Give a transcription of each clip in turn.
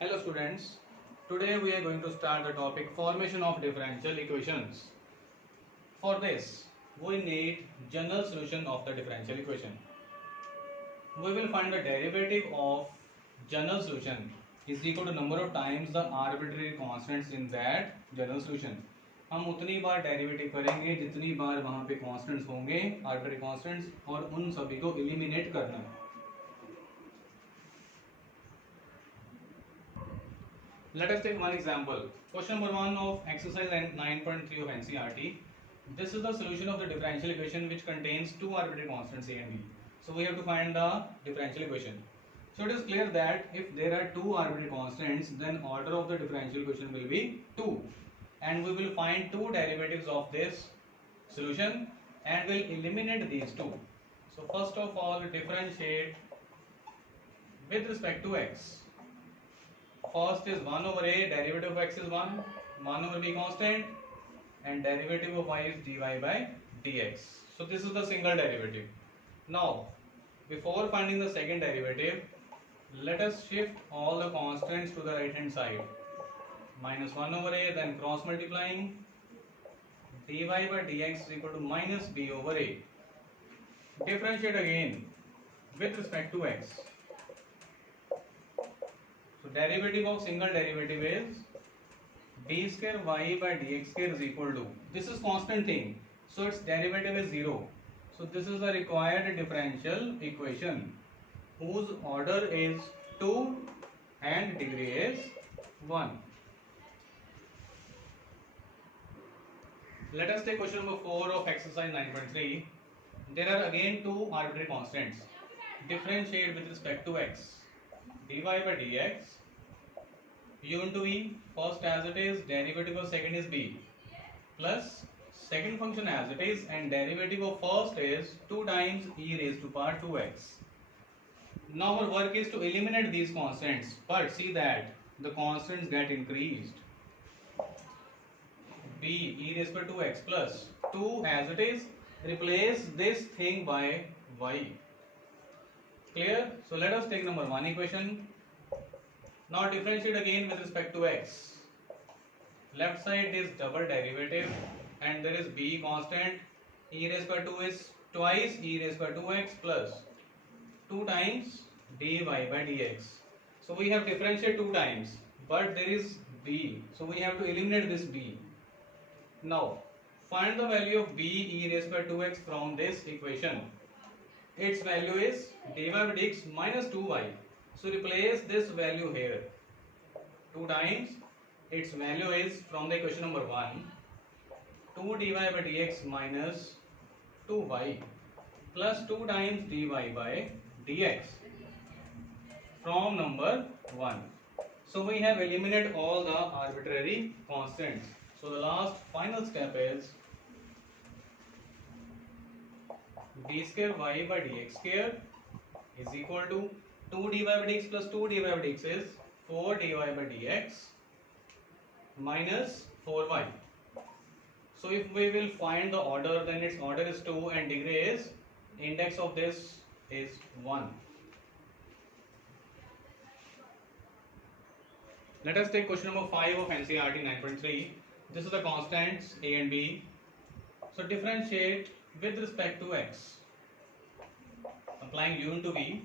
Hello students, today we are going to start the topic formation of differential equations. For this, we need general solution of the differential equation. We will find the derivative of general solution is equal to number of times the arbitrary constants in that general solution. हम उतनी बार derivative करेंगे जितनी बार वहाँ पे constants होंगे arbitrary constants और उन सभी को eliminate करना है. Let us take one example. Question number 1 of exercise 9.3 of NCERT. This is the solution of the differential equation which contains two arbitrary constants a and b. So we have to find the differential equation. So it is clear that if there are two arbitrary constants, then order of the differential equation will be 2. And we will find two derivatives of this solution and will eliminate these two. So first of all, differentiate with respect to x. First is 1 over a, derivative of x is 1 over b constant, and derivative of y is dy by dx. So this is the single derivative. Now, before finding the second derivative, let us shift all the constants to the right hand side. Minus 1 over a, then cross multiplying, dy by dx is equal to minus b over a. Differentiate again with respect to x. So derivative of single derivative is d square y by dx square is equal to, this is constant thing, so its derivative is 0. So this is the required differential equation whose order is 2 and degree is 1. Let us take question number 4 of exercise 9.3. There are again two arbitrary constants. Differentiate with respect to x. dy by dx u into v, first as it is, derivative of second is b, plus second function as it is, and derivative of first is 2 times e raised to power 2x. Now our work is to eliminate these constants, but see that the constants get increased. b e raised by 2x plus 2 as it is, replace this thing by y. Clear? So let us take number 1 equation. Now differentiate again with respect to x. Left side is double derivative and there is b constant. E raised by 2 is twice e raised by 2x plus 2 times dy by dx. So we have differentiated 2 times, but there is b, so we have to eliminate this b. Now find the value of b e raised by 2x from this equation. Its value is dy by dx minus 2y. So replace this value here. 2 times its value is from the equation number 1. 2 dy by dx minus 2y plus 2 times dy by dx from number 1. So we have eliminated all the arbitrary constants. So the last final step is d square y by dx square is equal to 2 dy by dx plus 2 dy by dx is 4 dy by dx minus 4y. So if we will find the order, then its order is 2 and degree is, index of this is 1. Let us take question number 5 of NCERT 9.3. This is the constants a and b. So differentiate with respect to x. Applying u into v,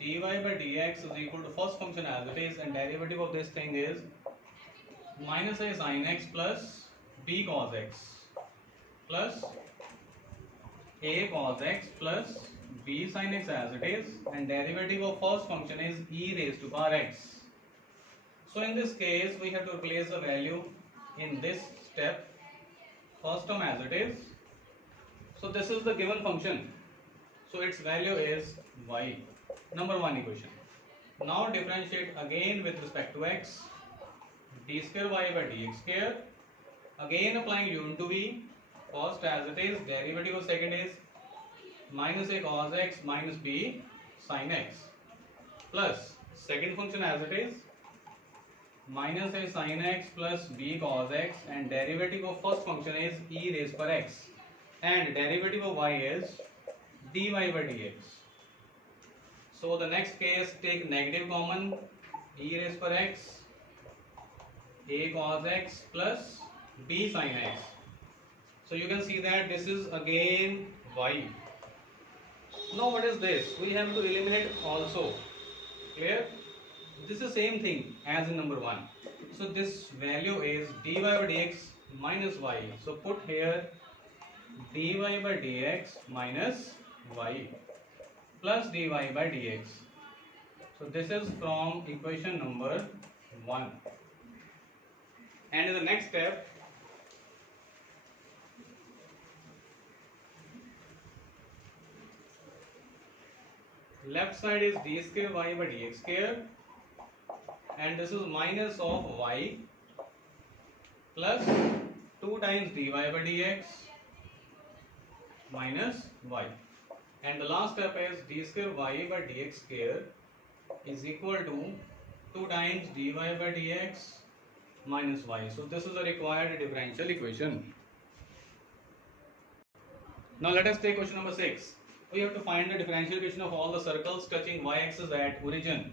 dy by dx is equal to first function as it is, and derivative of this thing is minus a sin x plus b cos x plus a cos x plus b sin x as it is, and derivative of first function is e raised to power x. So in this case we have to replace the value in this step, first term as it is. So this is the given function, so its value is y. Number 1 equation. Now differentiate again with respect to x. d square y by dx square. Again applying u into v. First as it is, derivative of second is minus a cos x minus b sin x plus second function as it is minus a sin x plus b cos x, and derivative of first function is e raised per x, and derivative of y is dy by dx. So the next case, take negative common, e raised per x a cos x plus b sin x. So you can see that this is again y. Now what is this? We have to eliminate also. Clear? This is same thing as in number 1. So this value is dy by dx minus y. So put here dy by dx minus y plus dy by dx. So this is from equation number 1. And in the next step, left side is d square y by dx square, and this is minus of y plus 2 times dy by dx minus y. And the last step is d square y by dx square is equal to 2 times dy by dx minus y. So this is a required differential equation. Now let us take question number 6. We have to find the differential equation of all the circles touching y-axis at origin.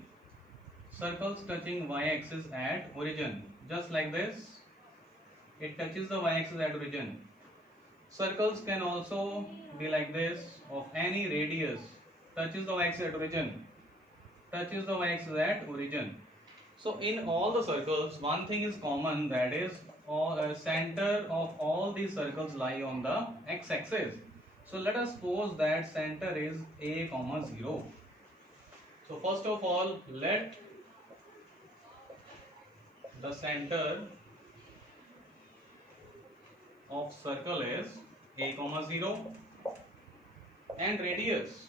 Circles touching y-axis at origin. Just like this, it touches the y-axis at origin. Circles can also be like this, of any radius, touches the y-axis at origin. Touches the y-axis at origin. So in all the circles, one thing is common, that is center of all these circles lie on the x-axis. So let us suppose that center is a comma 0. So first of all, let the center of circle is a comma 0 and radius.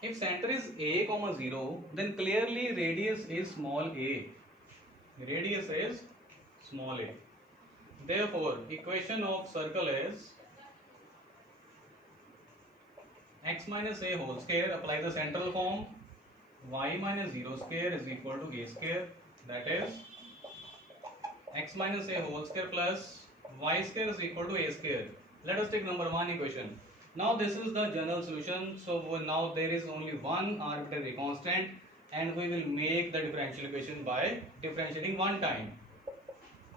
If center is a comma 0, then clearly radius is small a. Radius is small a. Therefore, equation of circle is x minus a whole square, apply the central form, y minus 0 square is equal to a square, that is x minus a whole square plus y square is equal to a square. Let us take number 1 equation. Now this is the general solution, so now there is only one arbitrary constant and we will make the differential equation by differentiating one time.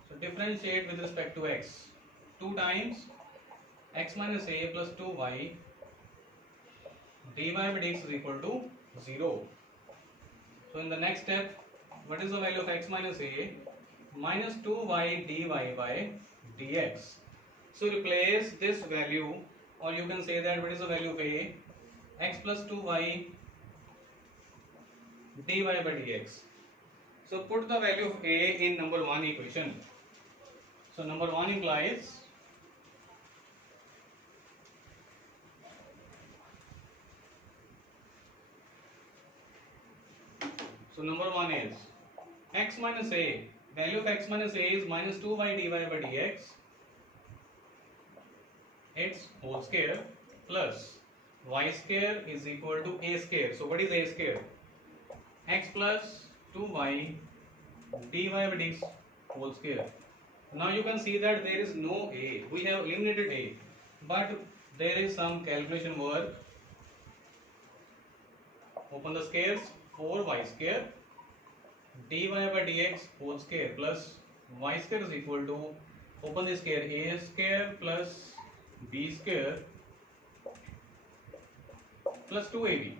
So differentiate with respect to x. 2 times x minus a plus 2y dy by dx is equal to 0. So in the next step, what is the value of x minus a? Minus 2y dy by dx. So replace this value, or you can say that what is the value of a? X plus 2y dy by dx. So put the value of a in number 1 equation. So number 1 implies number 1 is x minus a. Value of x minus a is minus 2y dy by dx, its whole square, plus y square is equal to a square. So what is a square? X plus 2y dy by dx whole square. Now you can see that there is no a. We have eliminated a, but there is some calculation work. Open the squares. 4y square dy by dx whole square plus y square is equal to, open the square, a square plus b square plus 2ab,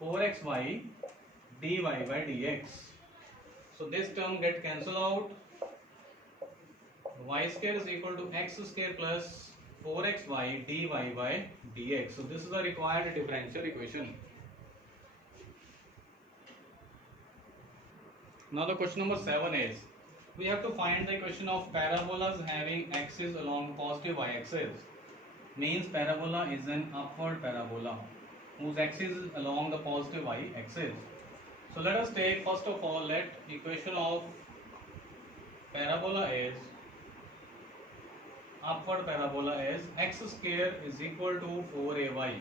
4xy dy by dx. So this term get cancelled out. Y square is equal to x square plus 4xy dy by dx. So this is the required differential equation. Now the question number 7 is, we have to find the equation of parabolas having axis along positive y-axis. Means parabola is an upward parabola whose axis is along the positive y-axis. So let us take, first of all, let equation of parabola is, upward parabola is x square is equal to 4ay.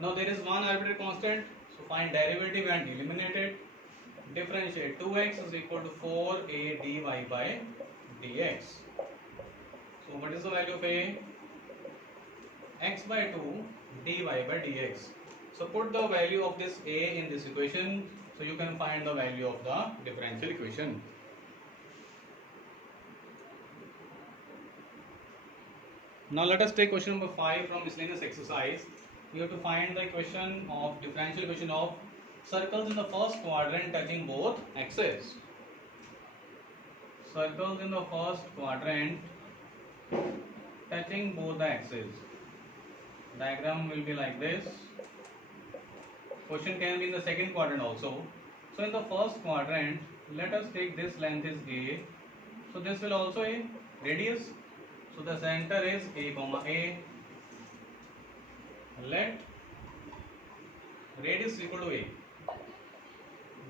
Now there is one arbitrary constant, so find derivative and eliminate it. Differentiate 2x is equal to 4a dy by dx. So what is the value of a? X by 2 dy by dx. So put the value of this a in this equation. So you can find the value of the differential equation. Now let us take question number 5 from miscellaneous exercise. We have to find the equation of differential equation of circles in the first quadrant touching both axes. Circles in the first quadrant touching both the axes. Diagram will be like this. Question can be in the second quadrant also. So in the first quadrant, let us take this length is A. So this will also a radius. So the center is A comma A. Let radius equal to A.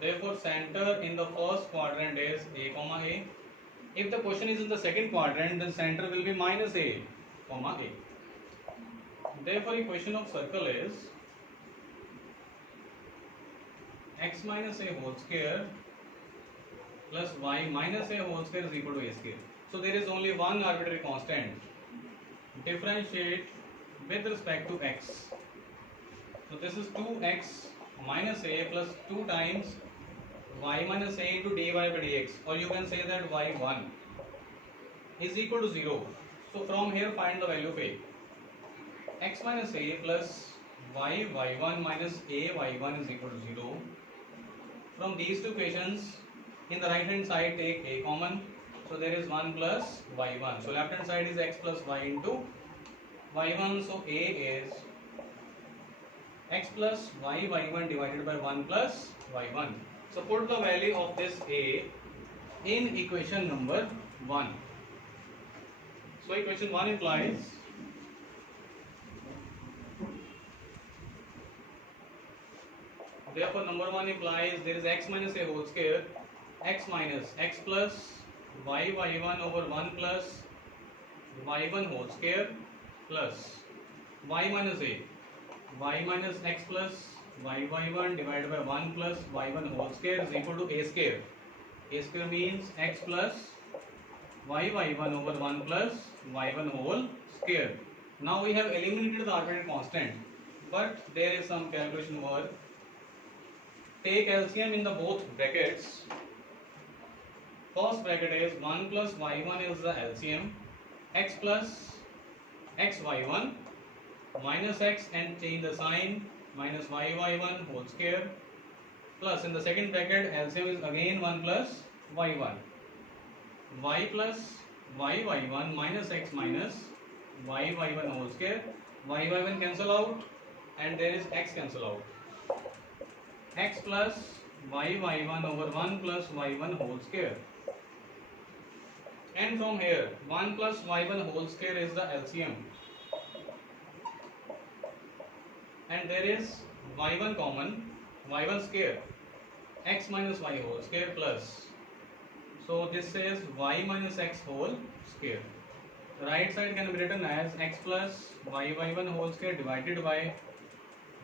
Therefore center in the first quadrant is A comma A. If the question is in the second quadrant, then center will be minus A comma A. Therefore equation of circle is x minus a whole square plus y minus a whole square is equal to a square. So there is only one arbitrary constant. Differentiate with respect to x. So this is 2x minus a plus 2 times y minus a into dy by dx, or you can say that y1 is equal to 0. So from here find the value of a. X minus a plus y1 minus a y1 is equal to 0. From these two equations, in the right hand side take a common. So there is 1 plus y1. So left hand side is x plus y into y1. So a is x plus y1 divided by 1 plus y1. So put the value of this a in equation number 1. So equation 1 implies therefore number 1 implies there is x minus a whole square, x minus x plus y1 over 1 plus y1 whole square plus y minus a, y minus x plus y1 divided by 1 plus y1 whole square is equal to a square. A square means x plus y1 over 1 plus y1 whole square. Now we have eliminated the arbitrary constant, but there is some calculation work. Take LCM in the both brackets. First bracket is 1 plus y1 is the LCM, x plus xy1 minus x and change the sign minus y1 whole square plus in the second bracket LCM is again 1 plus y1, y plus y1 minus x minus y1 whole square, y1 cancel out and there is x cancel out, x plus y1 over 1 plus y1 whole square, and from here 1 plus y1 whole square is the LCM and there is y1 common, y1 square, x minus y whole square plus, so this is y minus x whole square. The right side can be written as x plus y1 whole square divided by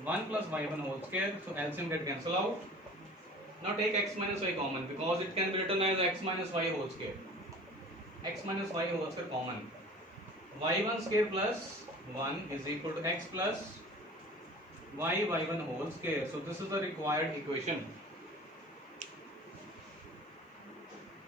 1 plus y1 whole square, so LCM get cancel out. Now take x minus y common because it can be written as x minus y whole square. X minus y whole square common. y1 square plus 1 is equal to x plus y1 whole square. So this is the required equation.